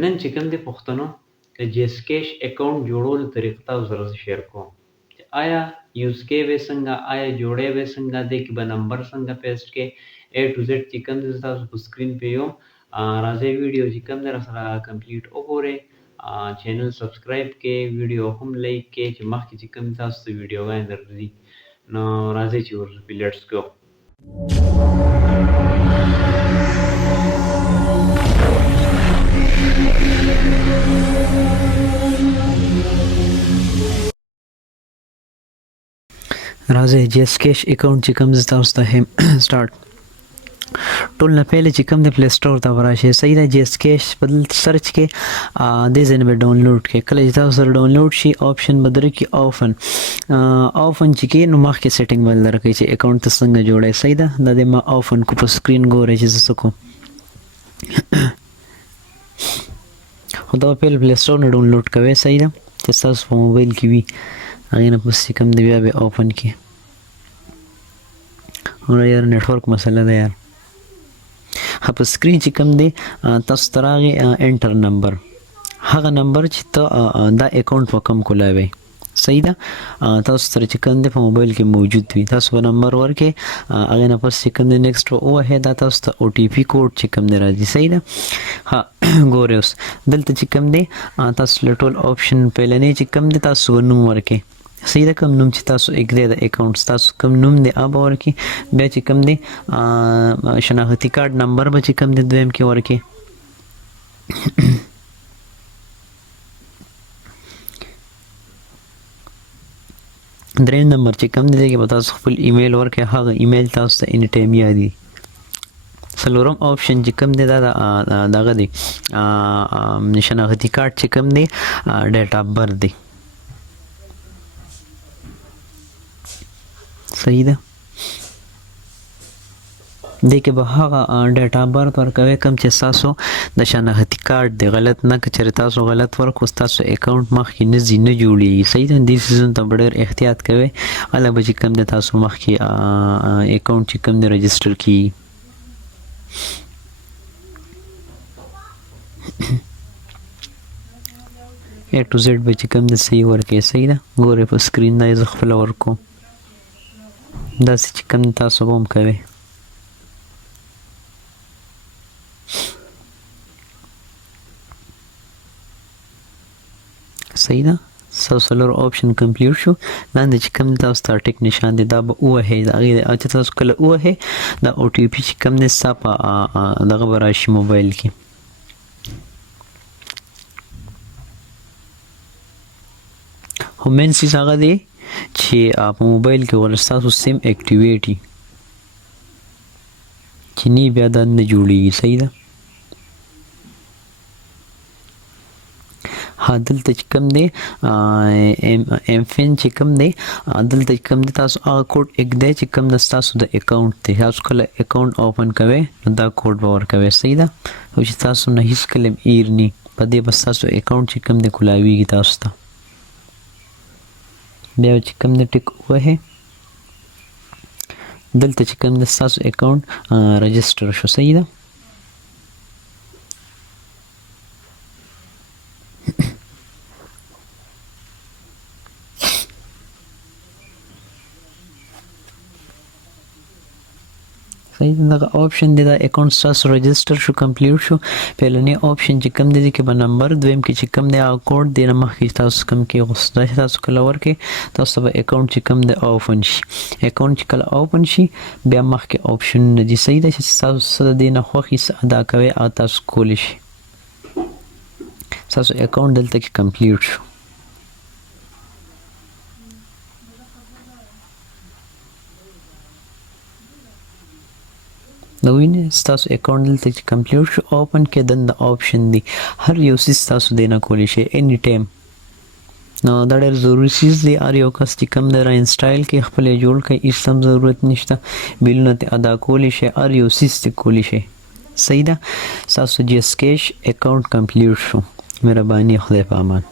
نن چې کوم د پښتنو د جاز کیش اکاؤنٹ جوړولو طریقه تاسو سره زه شیر کوم چې آیا یوز کې به څنګه آیا جوړې به څنګه دې کې به نمبر څنګه پیسټ کې A to Z چې کوم د تاسو په سکرین په یو راځي ویډیو چې کوم در سره کمپلیټ وګورئ چینل سبسکرایب کې ویډیو هم لایک کې چې مخکې چې کوم تاسو ته ویډیوګانې درځي نو راځي چې ورپسې لیټس گو راځي جاز کیش اکاؤنٹ چې کوم تاسو ته هم سٹارټ ټول نه پهله چې کوم د پلی سٹور ته ورشي صحیح ده جاز کیش په سرچ کې د ځین به ډاونلوډ کې کله چې تاسو سره ډاونلوډ شي آپشن بدر کې اوپن چې کې نو مخکې سیټینګ ول درکې چې اکاؤنٹ ته څنګه جوړه صحیح ده د ما اوپن کو په سکرین ګورې چې زه کو خو دا په پلی سٹور نه ډاونلوډ کوي صحیح ده چې تاسو په موبایل کې وي هغه نه پس کوم دی بیا به اوپن کې اور یار نیټورک مسله ده یار په سکرین چې کوم دی تاسو تراغه انټر نمبر هغه نمبر چې ته دا اکاؤنٹ وکم کولاوي صحیح ده تاسو سره چې کوم دی په موبایل کې موجود وي تاسو په نمبر ورکې هغه نه پس چې کوم دی نیکسټ او هه دا تاسو ته او ټي پی کوډ چې کوم دی راځي صحیح ده ها ګورئ اوس دلته چې کوم دی تاسو لټول آپشن پهلنې چې کوم دی تاسو نوم ورکې صحیح ده کوم نوم چې تاسو اګری د اکاؤنٹ تاسو کوم نوم دی اب ورکې بیا چې کوم دی شناختی کارت نمبر به چې کوم دی دویم کې ورکې دریم نمبر چې کوم دی کې تاسو خپل ایمیل ورکې هغه ایمیل تاسو ته ان ټایم یادي سلورم آپشن چې کوم دی دا دغه دی شناختی کارت چې کوم دی ډیټ اف برث دی صحیح ده دې کې به هغه ډیټا برث ورکوي کوم چې تاسو د شناختی کارت دی غلط نه کچره تاسو غلط ورکو تاسو اکاؤنٹ مخکې نه زینه جوړي صحیح ده دې سیزن ته ډېر احتیاط کوي علاوه چې کوم د تاسو مخکې اکاؤنٹ چې کوم دی رجسٹر کی A to Z به چې کوم د صحیح ورکې صحیح ده ګورئ په سکرین دا یې خپل ورکو دا چې کوم تاسو هم کوي صحیح ده سلور آپشن کمپلیټ شو لاندې چې کوم تاسو ته ټیک نشان دی دا به اوه دا هغه چې تاسو کله اوه دا او ټي پی چې کوم نه صاحب دغه براشي موبایل کې همین څه هغه دی چې په موبایل کې ورستاسو سیم اکټیویټي چې نی بیا د نه جوړیږي صحیح ده دلته چې کوم دی ام فین چې کوم دی دلته کوم دی تاسو هغه کوډ یک دی چې کوم د تاسو د اکاؤنٹ دی تاسو کله اکاؤنٹ اوپن کوئ دا کوډ به ورکوي صحیح ده او چې تاسو نه هیڅ کلم ایرنی په دې بس تاسو اکاؤنٹ چې کوم دی کولاویږي تاسو ته بیا چې کوم د ټیک وه دلته چې کوم د تاسو اکاؤنٹ رجسٹر شو صحیح ده صحیح دغه آپشن دی دا اکاؤنٹ تاسو رجسٹر شو کمپلیټ شو پهلنی آپشن چې کوم دی کې به نمبر دویم کې چې کوم دی او کوډ دی نه مخکې تاسو کوم کې غوښتل تاسو کله ورکې تاسو به اکاؤنٹ چې کوم دی اوپن شي اکاؤنٹ چې کله اوپن شي بیا مخکې آپشن دی صحیح ده چې تاسو سره دی نه خوښي ادا کوي او تاسو کولی شي تاسو اکاؤنٹ دلته کې کمپلیټ شو نو وینئ ستاسو اکاؤنٹ دلته چې کمپلیټ شو اوپن کې دنده آپشن دی هر یو څیز تاسو دی نه کولی شئ اني ټایم نو دا ډېر ضروري چیز دی هر یو کس چې کوم دی را انسټایل کې خپل جوړ کړئ هیڅ هم ضرورت نشته بیلونه ته ادا کولی شئ هر یو څیز ته کولی شئ صحیح ده ستاسو جاز کیش اکاؤنٹ کمپلیټ شو مهرباني خدای په امان